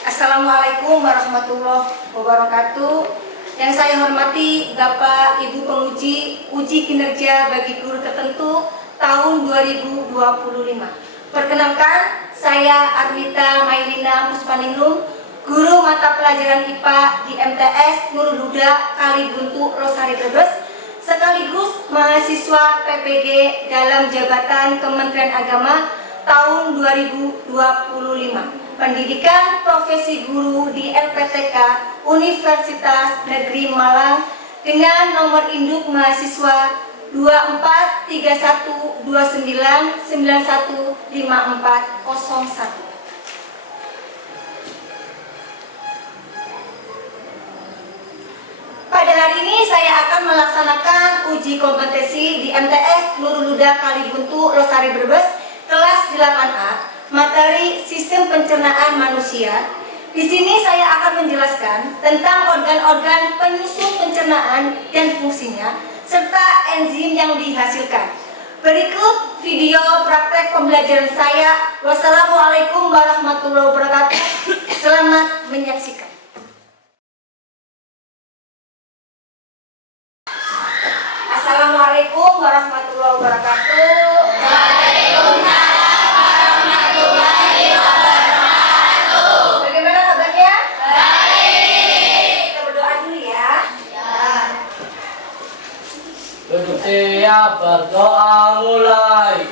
Assalamualaikum warahmatullahi wabarakatuh. Yang saya hormati Bapak Ibu penguji uji kinerja bagi guru tertentu tahun 2025. Perkenalkan, saya Arwita Mailina Puspaningrum, guru mata pelajaran IPA di MTS Nurul Huda Kalibuntu Losari Brebes, sekaligus mahasiswa PPG dalam jabatan Kementerian Agama tahun 2025. Pendidikan profesi guru di LPTK Universitas Negeri Malang dengan nomor induk mahasiswa 243129915401. Pada hari ini saya akan melaksanakan uji kompetensi di MTS Nurul Huda Kalibuntu Losari Brebes kelas 8A, materi sistem pencernaan manusia. Di sini saya akan menjelaskan tentang organ-organ penyusun pencernaan dan fungsinya serta enzim yang dihasilkan. Berikut video praktek pembelajaran saya. Wassalamualaikum warahmatullahi wabarakatuh. Selamat menyaksikan. Assalamualaikum warahmatullahi wabarakatuh. Waalaikumsalam warahmatullahi wabarakatuh. Bagaimana kabarnya? Baik. Kita berdoa dulu ya. Duduk siap, berdoa mulai.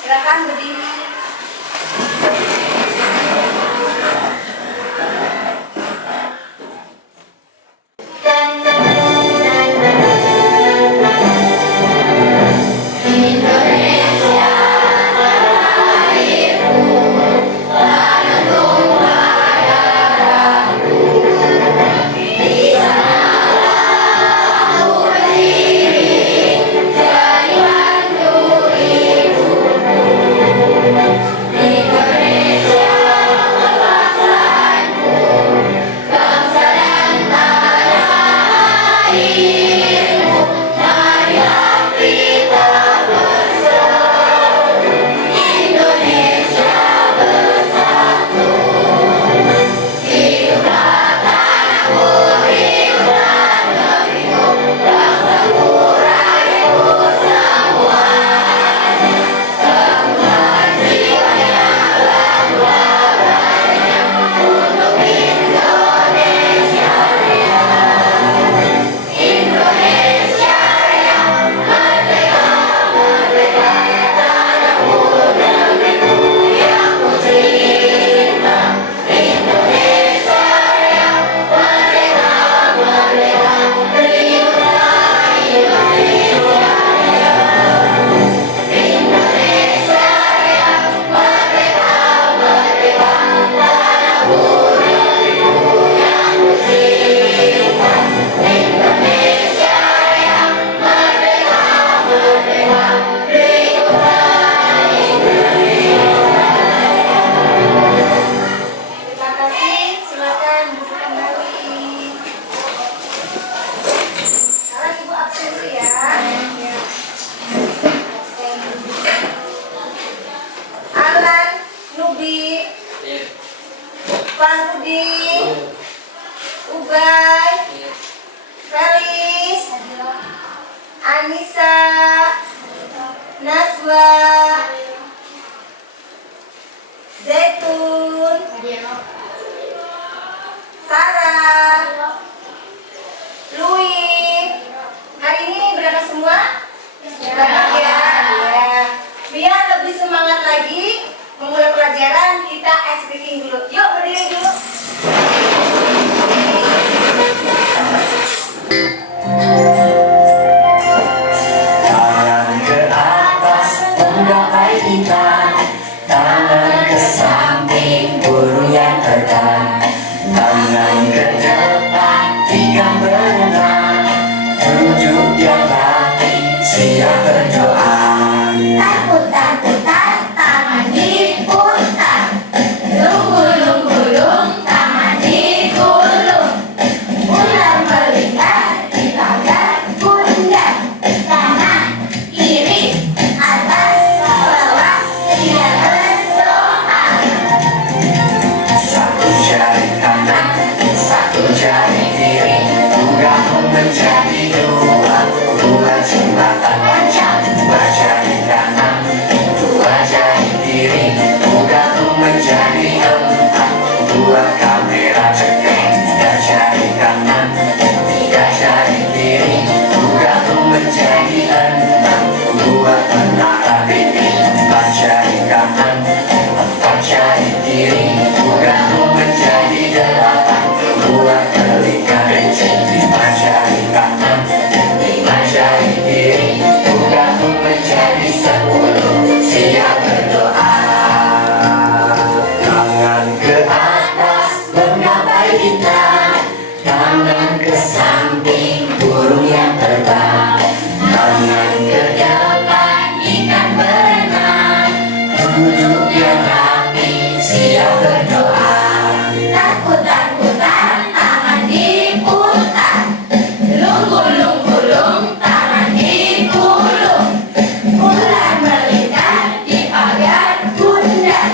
Silakan berdiri. Ubay, Felis, Anissa, Naswa, Zaitun, Sarah, Louis, hari ini berangkat semua? Berangkat ya. Ya. Biar lebih semangat lagi memulai pelajaran, kita ice breaking dulu. Yuk berdiri dulu. Tangan ke atas menggapai bintang, tangan ke samping burung yang terbang, tangan ke depan ikan berenang, duduk yang rapi siap berdoa. Putar-putar tangan diputar, gulung-gulung tangan digulung, ular melingkar di pagar bundar, kanan kiri atas bawah siap berdoa. Satu jari kanan, satu jari kiri, gabung menjadi dua, dua jembatan panjang. Dua jari kanan, dua jari kiri, gabung menjadi empat, dua kamera cetek. Tiga jari kanan, tiga jari kiri, gabung menjadi enam, dua menara mini. Empat jari kanan, empat jari kiri, gabung menjadi delapan, dua telinga kencing. Lima jari kanan, lima jari kiri, gabung menjadi 10, siap berdoa. Tangan ke atas menggapai bintang, tangan ke samping burung yang terbang, tangan ke depan ikan berenang, duduk yang rapi siap berdoa. Putar-putar tangan diputar, gulung-gulung tangan digulung, ular melingkar di pagar bundar,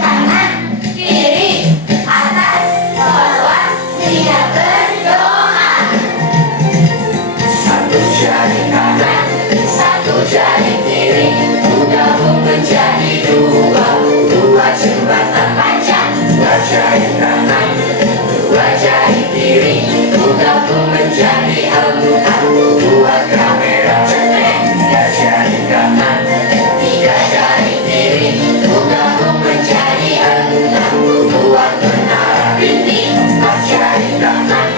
kanan kiri atas bawah siap berdoa. Satu jari kanan, satu jari kiri, gabung menjadi dua, dua jembatan panjang. Dua jari kanan, dua jari kiri, gabung menjadi empat, dua kamera cetek. Tiga jari kanan, tiga jari kiri, gabung menjadi enam, dua menara bintang. Empat jari kanan,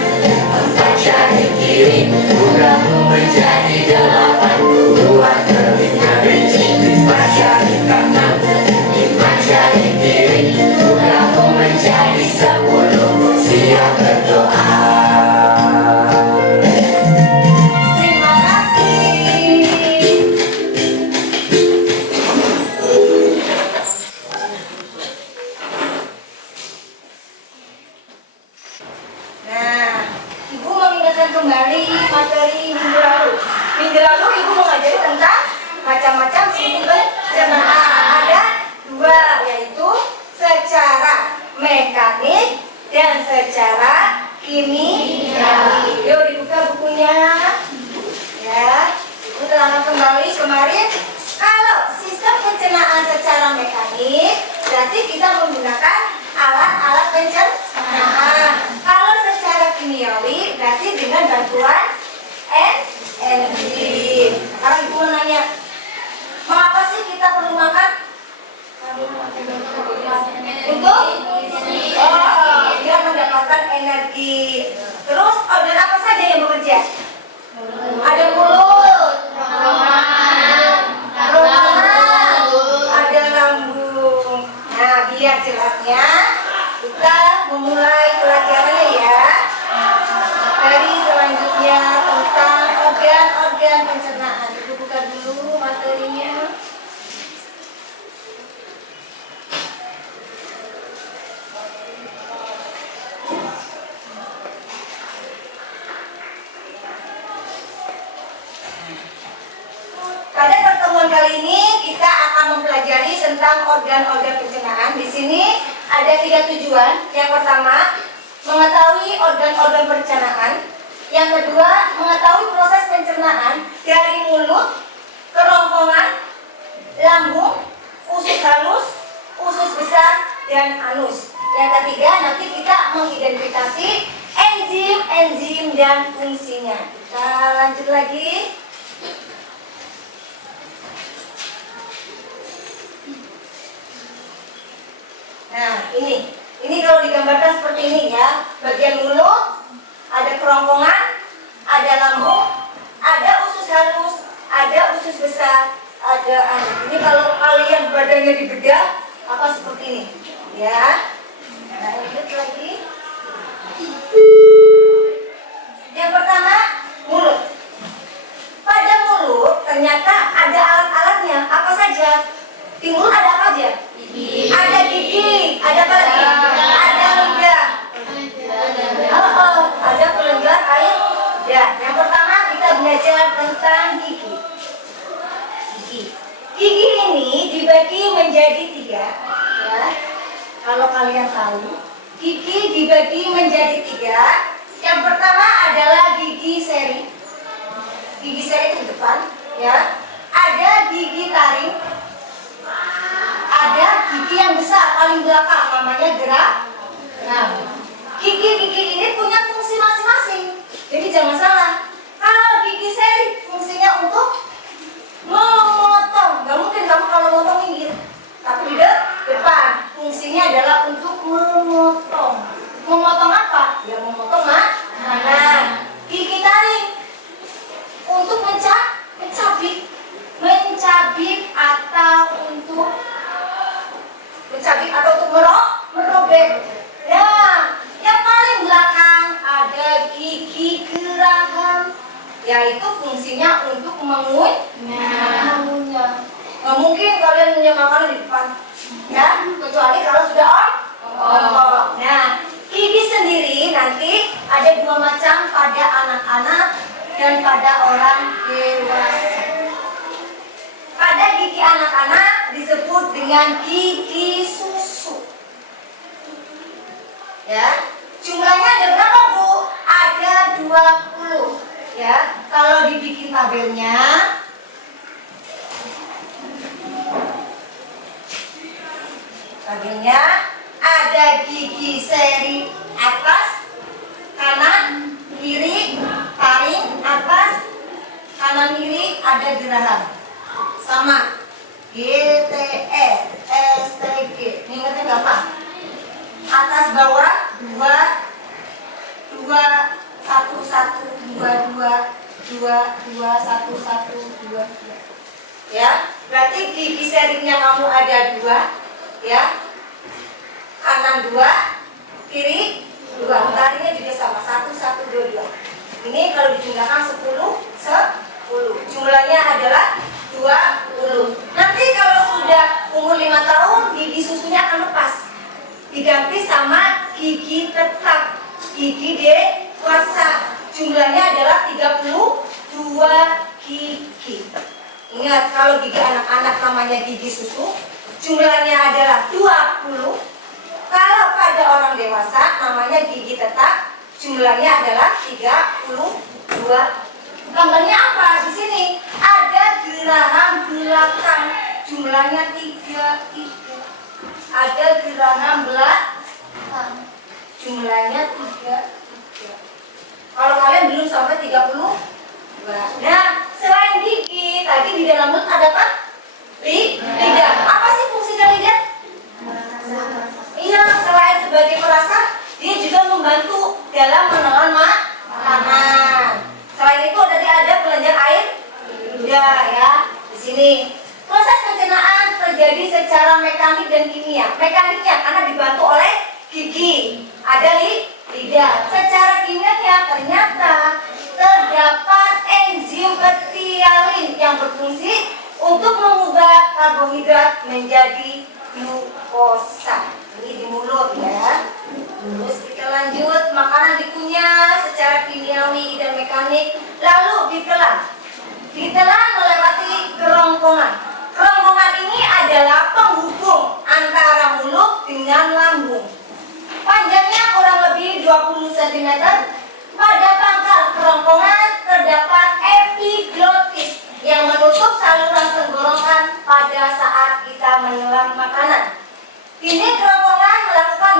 empat jari kiri, gabung menjadi delapan, dua telinga kencing. Lima jari kanan, lima jari kiri, gabung menjadi 10, siap berdoa. Terima kasih. Nah, Ibu mengingatkan kembali materi minggu lalu. Minggu lalu Ibu mengajari tentang macam-macam sistem pencernaan. Ada dua, yaitu secara mekanik dan secara kimiawi. Yuk dibuka bukunya. Ya, Ibu terangkan kembali kemarin. Kalau sistem pencernaan secara mekanik, berarti kita menggunakan alat-alat pencernaan. Kalau secara kimiawi, berarti dengan bantuan enzim. Sekarang Ibu mau nanya, mengapa sih kita perlu makan? Untuk biar mendapatkan energi. Terus organ apa saja yang bekerja? Ada mulut, ada lambung. Nah, biar jelasnya kita memulai pelajarannya ya. Materi selanjutnya tentang organ-organ pencernaan. Ibu buka dulu materinya. Pada pertemuan kali ini kita akan mempelajari tentang organ-organ pencernaan. Di sini ada 3 tujuan. Yang pertama, mengetahui organ-organ pencernaan. Yang kedua, mengetahui proses pencernaan dari mulut, kerongkongan, lambung, usus halus, usus besar, dan anus. Yang ketiga, nanti kita mengidentifikasi enzim dan fungsinya. Kita lanjut lagi. Nah, ini kalau digambarkan seperti ini ya. Bagian mulut, ada kerongkongan, ada lambung, ada usus halus, ada usus besar, ada ini kalau kalian badannya dibedah apa seperti ini ya. Nah, lanjut lagi. Yang pertama, mulut. Pada mulut ternyata ada alat-alatnya. Apa saja? Di mulut ada apa aja? Gigi. Ada gigi, ada apa lagi? Ada lidah. Ada kelenjar air. Ya, yang pertama kita belajar tentang gigi. Gigi ini dibagi menjadi 3. Ya. Kalau kalian tahu, gigi dibagi menjadi 3. Yang pertama adalah gigi seri. Gigi seri itu di depan, ya. Ada gigi taring. Ada gigi yang besar paling belakang, namanya gerak. Nah, gigi-gigi ini punya fungsi masing-masing. Jadi jangan salah. Kalau gigi seri fungsinya untuk memotong. Gak mungkin kamu kalau motong minggir. Tapi di depan fungsinya adalah untuk memotong. Memotong apa? Ya memotong makanan. Gigi taring untuk mencabik atau untuk merobek. Nah, yang paling belakang ada gigi geraham, yaitu fungsinya untuk mengunyah. Nggak mungkin kalian punya makanan di depan, ya, kecuali kalau sudah on. Nah, gigi sendiri nanti ada 2 macam, pada anak-anak dan pada orang dewasa. Pada gigi anak-anak disebut dengan gigi susu. Ya, jumlahnya ada berapa, Bu? Ada 20. Ya, kalau dibikin tabelnya ada gigi seri atas, kanan, kiri, taring, atas, kanan, kiri, ada geraham. Sama GTS, STG. Ingatnya gampang. Atas bawah 2 1 1 2 2 2 1 1 2. Ya, berarti gigi serinya kamu ada 2, ya. Kanan 2, kiri 2. Taringnya juga sama, 1 1 2 2. Ini kalau dijumlahkan 10. Jumlahnya adalah 20. Nanti kalau sudah umur 5 tahun, gigi susunya akan lepas, diganti sama gigi tetap, gigi dewasa. Jumlahnya adalah 32 gigi. Ingat, kalau gigi anak-anak namanya gigi susu, jumlahnya adalah 20. Kalau pada orang dewasa namanya gigi tetap, jumlahnya adalah 32. Gambarnya apa? Di sini ada geraham belakang, jumlahnya 3. Ada geraham belakang, jumlahnya 3. Kalau kalian belum sampai 32. Nah, selain gigi, tadi di dalam mulut ada apa? Lidah. Apa sih fungsinya lidah? Iya, selain sebagai perasa, dia juga membantu dalam menelan makanan. Selain itu tadi ada kelenjar air lidah, ya. Di sini proses pencernaan terjadi secara mekanik dan kimia. Mekaniknya karena dibantu oleh gigi, ada lidah. Secara kimianya ternyata terdapat enzim petialin yang berfungsi untuk mengubah karbohidrat menjadi glukosa. Ini di mulut, ya. Terus kita lanjut, makanan dikunyah secara kimiawi dan mekanik, lalu ditelan. Ditelan melewati kerongkongan. Kerongkongan ini adalah penghubung antara mulut dengan lambung. Panjangnya kurang lebih 20 cm. Pada pangkal kerongkongan terdapat epiglotis yang menutup saluran tenggorokan pada saat kita menelan makanan. Ini kerongkongan melakukan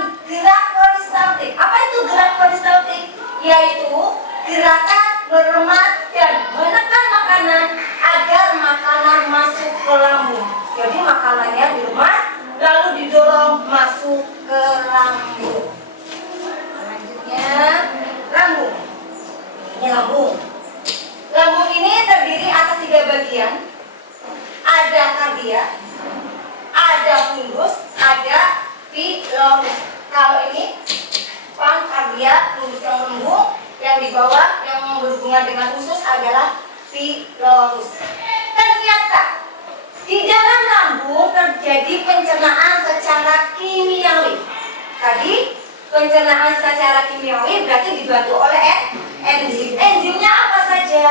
kantong masuk ke lambung. Selanjutnya lambung. Ini lambung. Lambung ini terdiri atas 3 bagian. Ada kardia, ada fundus, ada pilorus. Kalau ini pankardia, fundus yang lembung, yang di bawah yang berhubungan dengan usus adalah pilorus. Ternyata di dalam lambung terjadi pencernaan secara kimiawi. Tadi pencernaan secara kimiawi berarti dibantu oleh enzim. Enzimnya apa saja?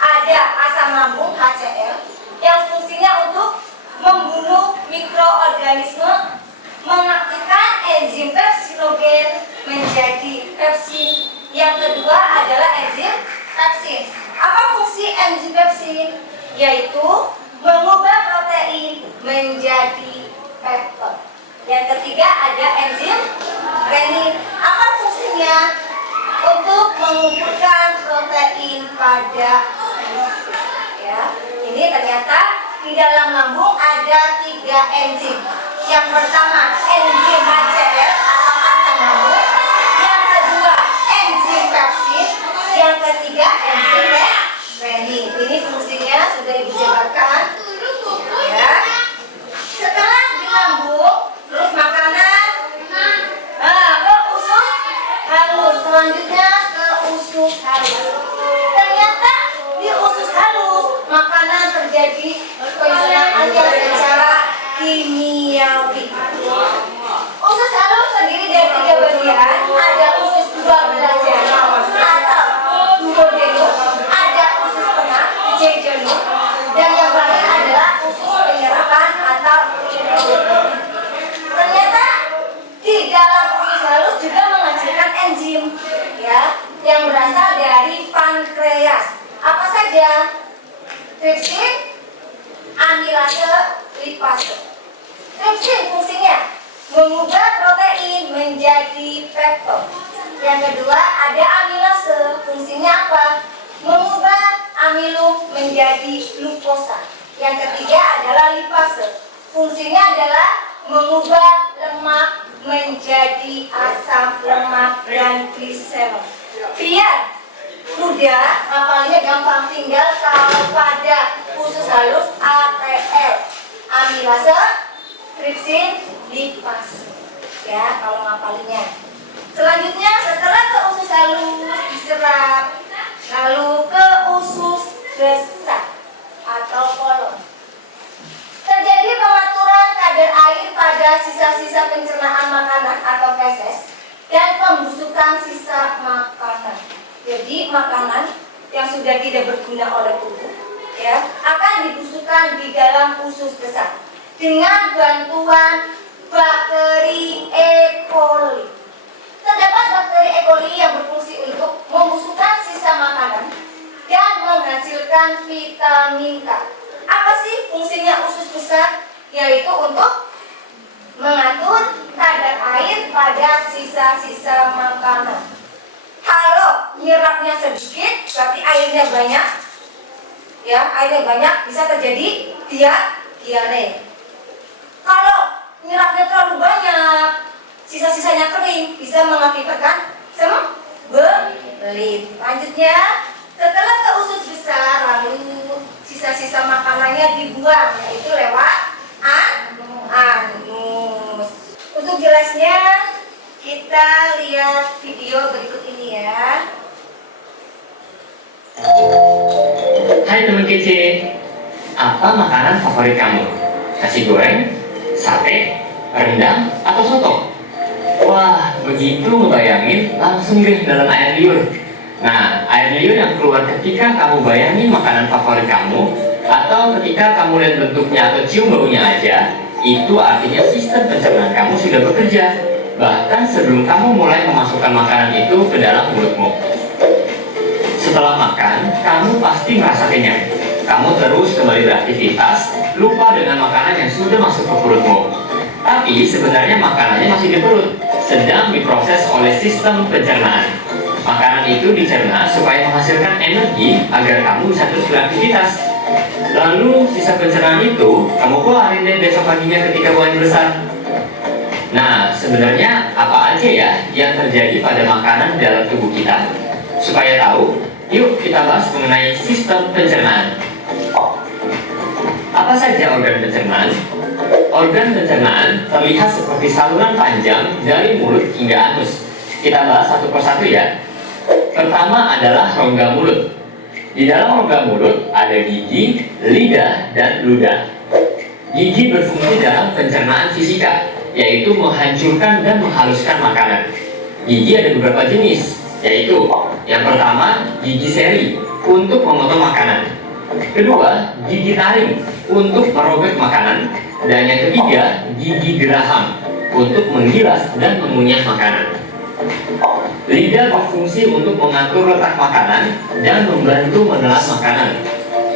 Ada asam lambung HCl yang fungsinya untuk membunuh mikroorganisme, mengaktifkan enzim pepsinogen menjadi pepsin. Yang kedua adalah enzim pepsin. Apa fungsi enzim pepsin? Yaitu mengubah protein menjadi peptid. Yang ketiga ada enzim renin. Apa fungsinya? Untuk mengumpulkan protein pada enzim. Ya, ini ternyata di dalam lambung ada 3 enzim. Yang pertama enzim HCl atau asam lambung. Yang kedua enzim pepsin. Yang ketiga enzim renin. Ini fungsinya sudah Ibu jabarkan. Ya. Setelah di lambung, terus makanan ke usus halus. Selanjutnya ke usus halus. Ternyata di usus halus makanan terjadi pencernaannya secara kimiawi. Usus halus terdiri dari 3 bagian. Ada usus 2 belajar atau duodenum, ada usus tengah jejunum, dan yang terakhir adalah usus penyerapan atau duodenum. Ternyata di dalam usus halus juga menghasilkan enzim, ya, yang berasal dari pankreas. Apa saja? Tripsin, amilase, lipase. Tripsin fungsinya mengubah protein menjadi peptid. Yang kedua ada amilase, fungsinya apa? Mengubah amilum menjadi glukosa. Yang ketiga adalah lipase, fungsinya adalah mengubah lemak menjadi asam lemak dan gliserol. Biar mudah, hafalnya gampang, tinggal kalau pada usus halus ATL, amilase, tripsin, lipase. Ya, kalau ngapalinya. Selanjutnya setelah ke usus halus diserap, lalu ke usus besar atau kolon. Terjadi pengaturan kadar air pada sisa-sisa pencernaan makanan atau feses dan pembusukan sisa makanan. Jadi makanan yang sudah tidak berguna oleh tubuh, ya, akan dibusukkan di dalam usus besar dengan bantuan bakteri E. coli. Terdapat bakteri E. coli yang berfungsi untuk membusukkan sisa makanan dan menghasilkan vitamin K. Apa sih fungsinya usus besar? Yaitu untuk mengatur kadar air pada sisa-sisa makanan. Kalau nyerapnya sedikit, berarti airnya banyak. Ya, airnya banyak bisa terjadi diare. Kalau nyerapnya terlalu banyak, sisa-sisanya kering, bisa mengakibatkan sembelit. Lanjutnya, setelah ke usus besar, lalu sisa-sisa makanannya dibuang, yaitu lewat anus. Untuk jelasnya, kita lihat video berikut ini ya. Hai teman kece, apa makanan favorit kamu? Nasi goreng, sate, rendang, atau soto? Wah, begitu ngebayangin langsung deh dalam air liur. Nah, air liur yang keluar ketika kamu bayangin makanan favorit kamu, atau ketika kamu lihat bentuknya atau cium baunya aja, itu artinya sistem pencernaan kamu sudah bekerja. Bahkan sebelum kamu mulai memasukkan makanan itu ke dalam mulutmu. Setelah makan, kamu pasti merasa kenyang. Kamu terus kembali beraktivitas, lupa dengan makanan yang sudah masuk ke perutmu. Tapi sebenarnya makanannya masih di perut, sedang diproses oleh sistem pencernaan. Makanan itu dicerna supaya menghasilkan energi agar kamu bisa terus beraktivitas. Lalu sisa pencernaan itu kamu keluarin deh besok paginya ketika buang besar. Nah, sebenarnya apa aja ya yang terjadi pada makanan dalam tubuh kita? Supaya tahu, yuk kita bahas mengenai sistem pencernaan. Apa saja organ pencernaan? Organ pencernaan terlihat seperti saluran panjang dari mulut hingga anus. Kita bahas satu persatu ya. Pertama adalah rongga mulut. Di dalam rongga mulut ada gigi, lidah, dan ludah. Gigi berfungsi dalam pencernaan fisika, yaitu menghancurkan dan menghaluskan makanan. Gigi ada beberapa jenis, yaitu yang pertama gigi seri untuk memotong makanan, kedua gigi taring untuk merobek makanan, dan yang ketiga gigi geraham untuk menggilas dan mengunyah makanan. Lidah berfungsi untuk mengatur letak makanan dan membantu menelan makanan.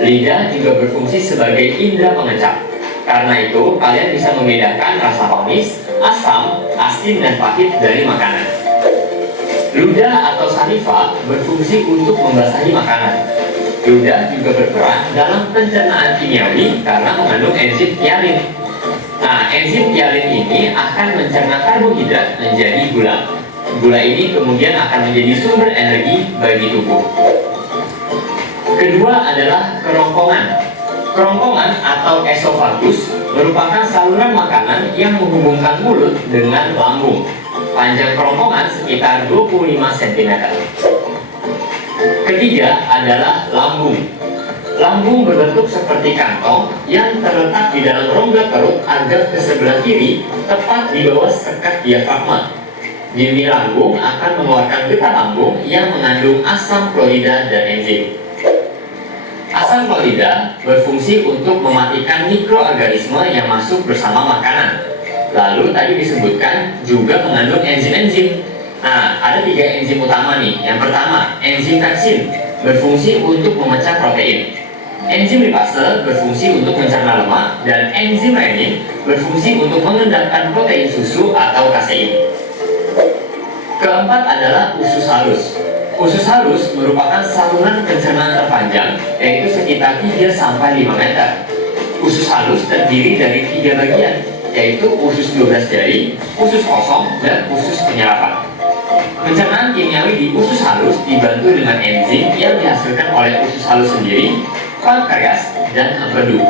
Lidah juga berfungsi sebagai indera pengecap. Karena itu, kalian bisa membedakan rasa manis, asam, asin, dan pahit dari makanan. Ludah atau saliva berfungsi untuk membasahi makanan. Ludah juga berperan dalam pencernaan kimiawi karena mengandung enzim hialin. Nah, enzim hialin ini akan mencerna karbohidrat menjadi gula. Gula ini kemudian akan menjadi sumber energi bagi tubuh. Kedua adalah kerongkongan. Kerongkongan atau esofagus merupakan saluran makanan yang menghubungkan mulut dengan lambung. Panjang kerongkongan sekitar 25 cm. Ketiga adalah lambung. Lambung berbentuk seperti kantong yang terletak di dalam rongga perut agak ke sebelah kiri, tepat di bawah sekat diafragma. Dinding lambung akan mengeluarkan getah lambung yang mengandung asam klorida dan enzim. Asam klorida berfungsi untuk mematikan mikroorganisme yang masuk bersama makanan. Lalu tadi disebutkan juga mengandung enzim-enzim. Nah, ada 3 enzim utama nih. Yang pertama, enzim pepsin berfungsi untuk memecah protein. Enzim lipase berfungsi untuk mencerna lemak, dan enzim renin berfungsi untuk mengendapkan protein susu atau kasein. Keempat adalah usus halus. Usus halus merupakan saluran pencernaan terpanjang, yaitu sekitar 3-5 meter. Usus halus terdiri dari 3 bagian, yaitu usus 12 jari, usus kosong, dan usus penyerapan. Pencernaan kimiawi di usus halus dibantu dengan enzim yang dihasilkan oleh usus halus sendiri, pankreas, dan empedu.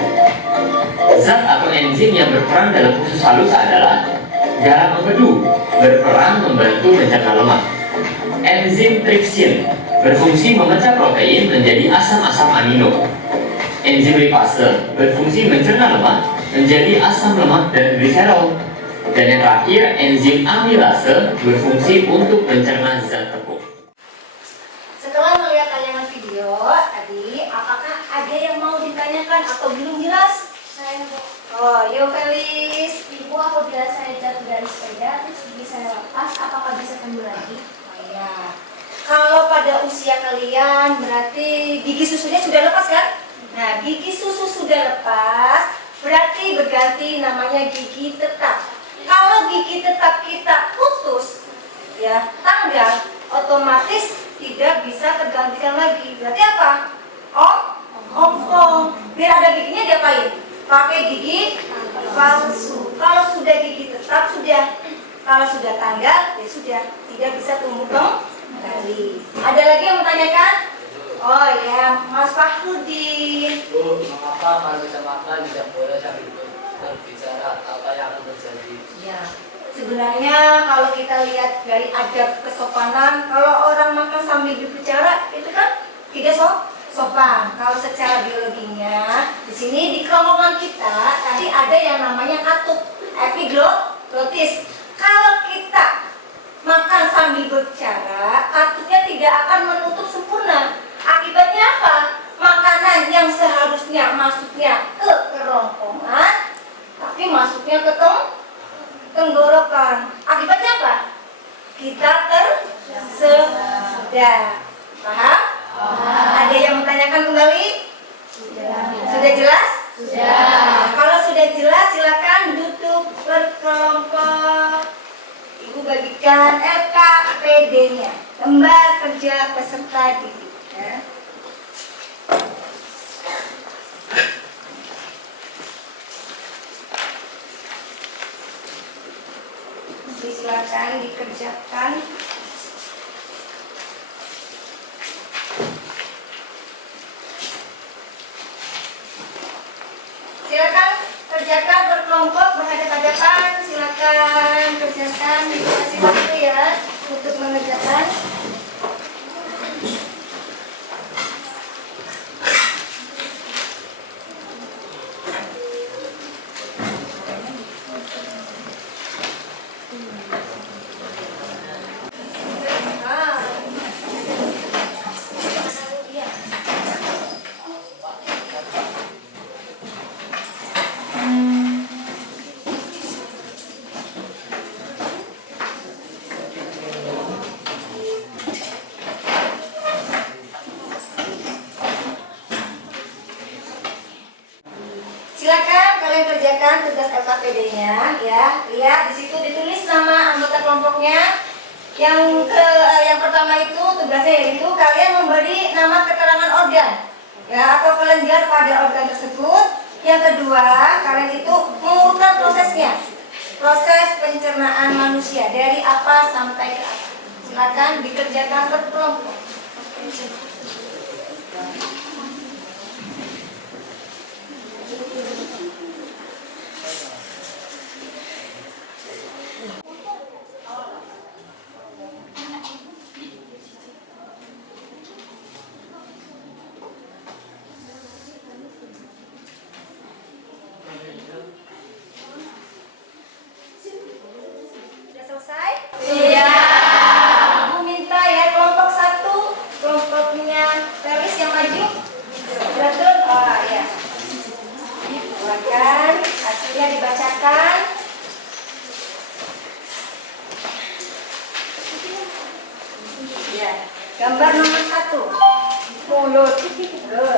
Zat atau enzim yang berperan dalam usus halus adalah garam empedu, berperan membantu mencerna lemak. Enzim tripsin berfungsi memecah protein menjadi asam-asam amino. Enzim lipase berfungsi mencerna lemak menjadi asam lemak dan gliserol. Dan yang terakhir, enzim amilase berfungsi untuk mencerna zat tepung. Setelah melihat tayangan video tadi, apakah ada yang mau ditanyakan atau belum jelas? Saya Bu. Oh, yo Felis. Ibu, apabila saya jatuh dari sepeda terus gigi saya lepas, apakah bisa tumbuh lagi? Oh iya. Kalau pada usia kalian berarti gigi susunya sudah lepas kan? Nah, gigi susu sudah lepas, berarti berganti namanya gigi tetap. Kalau gigi tetap kita putus, ya tanggal, otomatis tidak bisa tergantikan lagi. Berarti apa? Ompong. Biar ada giginya diapain? Pakai gigi palsu. Kalau sudah gigi tetap sudah. Kalau sudah tanggal, ya sudah tidak bisa tumbuh kembali. Ada lagi yang menanyakan? Oh ya, Mas Fahrudin. Bu, mengapa kalau bisa makan tidak boleh sambil berbicara? Apa yang akan terjadi? Ya, sebenarnya kalau kita lihat dari adab kesopanan, kalau orang makan sambil berbicara itu kan tidak sopan. Kalau secara biologinya, di sini di kerongkongan kita tadi ada yang namanya katup, epiglottis. Kalau kita makan sambil berbicara, katupnya tidak akan menutup sempurna. Akibatnya apa? Makanan yang seharusnya masuknya ke kerongkongan, tapi masuknya ke tenggorokan. Akibatnya apa? Kita tersedak. Paham? Ada yang bertanyakan kembali? Sudah jelas? Sudah. Kalau sudah jelas, silakan duduk berkelompok. Ibu bagikan LKPD-nya, lembar kerja peserta didik. Ya. Silakan dikerjakan. Silakan kerjakan berkelompok, berhadapan-hadapan. Silakan kerjakan, dikasih waktu ya untuk mengerjakan. Silakan kalian kerjakan tugas LKPD-nya ya. Lihat di situ ditulis nama anggota kelompoknya. Yang pertama itu tugasnya yaitu kalian memberi nama keterangan organ ya atau kelenjar pada organ tersebut. Yang kedua, kalian itu mengurutkan prosesnya. Proses pencernaan manusia dari apa sampai ke apa. Silakan dikerjakan berkelompok. Sudah selesai? Sudah. Aku minta ya kelompok 1, kelompoknya Felis yang maju. Betul? Oh ya. Silakan hasilnya dibacakan. Ya. Gambar nomor 1 mulut.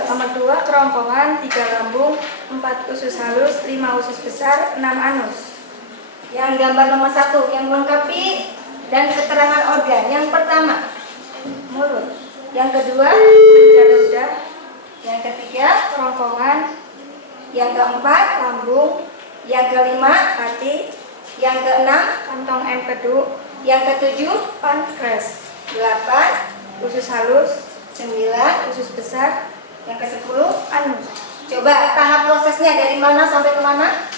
Nomor 2 kerongkongan, 3 lambung, 4 usus halus, 5 usus besar, 6 anus. Yang gambar nomor 1 yang melengkapi dan keterangan organ. Yang pertama mulut, yang kedua kelenjar ludah, yang ketiga kerongkongan, yang keempat lambung, yang kelima hati, yang keenam kantong empedu, yang ketujuh pankreas, 8 usus halus, 9 usus besar, yang ke-10 anus. Coba tahap prosesnya dari mana sampai ke mana?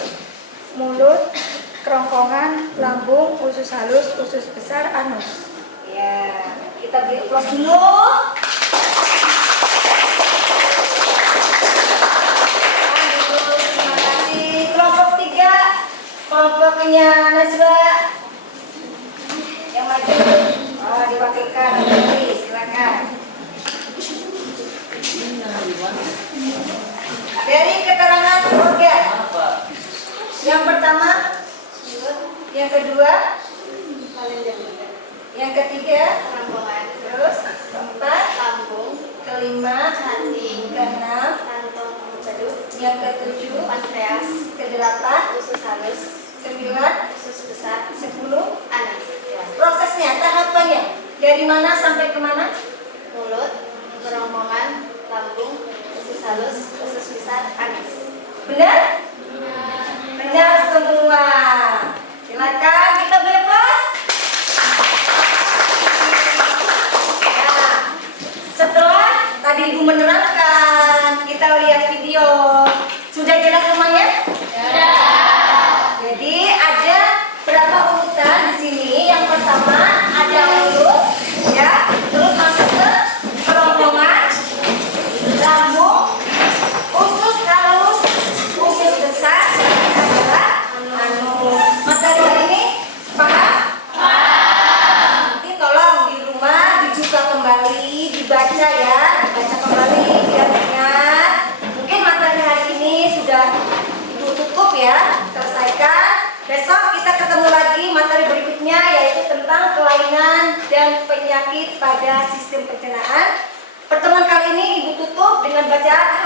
Mulut, kerongkongan, lambung, usus halus, usus besar, anus. Ya, kita beri applause dulu. Terima kasih. Kelompok 3, kelompoknya Najwa. Yang maju. Oh, diwakilkan. Silakan. Dari keterangan organ. Yang pertama, yang kedua, yang ketiga, kerongkongan, terus keempat, lambung, kelima, hati, keenam, kantong empedu, yang ketujuh, pankreas, kedelapan, usus halus, 9 usus besar, 10 anus. Prosesnya, tahapannya, dari mana sampai ke mana? Mulut, kerongkongan, lambung, usus halus, usus besar, anus. Benar? Benar semua. Silakan kita beri applause. Nah, setelah tadi Ibu menerangkan, kita lihat video. Sudah jelas semuanya? Sudah. Jadi ada berapa urutan di sini? Yang pertama ada mulut, ya, terus masuk ke kerongkongan, lambung, usus halus, usus besar, adalah anus. Materi hari ini paham? Nanti tolong di rumah dibuka kembali, dibaca ya, dibaca kembali biar ingat. Mungkin materi hari ini sudah Ibu tutup ya, selesaikan. Besok kita ketemu lagi materi berikutnya yaitu tentang kelainan dan penyakit pada sistem pencernaan. Pertemuan kali ini Ibu tutup dengan bacaan